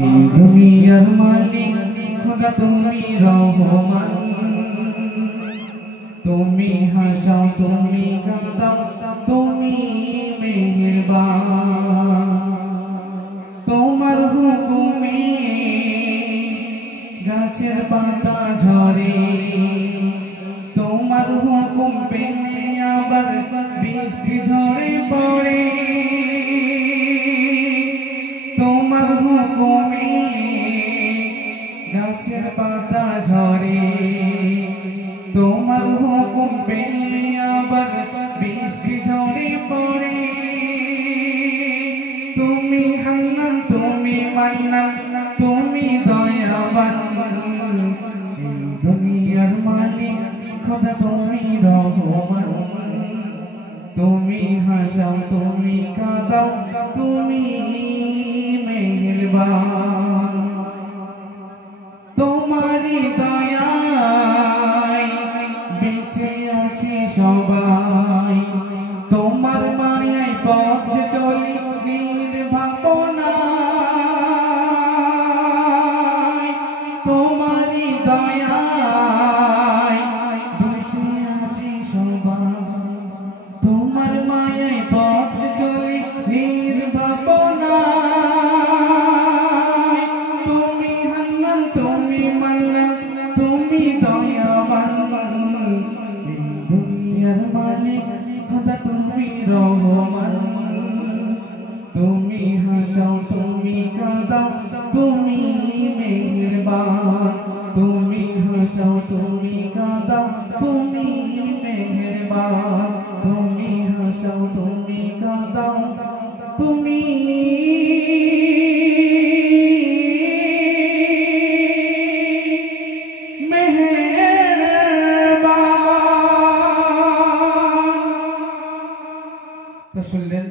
এই দুনিয়ার মালিক খোদা তুমি রহমান, তুমি হাসাও তুমি কাঁদাও তুমি মেহেরবান। তোমার হুকুমে গাছের পাতা ঝরে, তোমার হুকুম পেলে আবার বৃষ্টি ঝরে পড়ে। তোমার হুকুমে গাছের পাতা ঝরে, তোমার হুকুম পেলে আবার বৃষ্টি ঝরে পড়ে। তুমি হান্নান তুমি মান্নান তুমি দয়াবান, এই দুনিয়ার মালিক খোদা তুমি রহমান। তুমি হাসাও তুমি কাঁদাও তুমি মেহেরবান। তোমারই দয়ায় বেঁচে আছে সবাই, তোমার মায়ায় পথ যে চলি নির্ভাবনায়। তোমারই দয়ায় বেঁচে আছে সবাই, তোমার মায়ায় পথ যে চলি নির্ভাবনায়। তুমি হান্নান তুমি মান্নান তুমি দয়াবান, এই দুনিয়ার মালিক খোদা তুমি রহমান। তুমি হাসাও তুমি কাঁদাও তুমি মেহেরবান, তুমি হাসাও তুমি কাঁদাও তুমি মেহেরবান, তুমি হাসাও তুমি কাঁদাও তুমি মেহেরবান। তো শুনলেন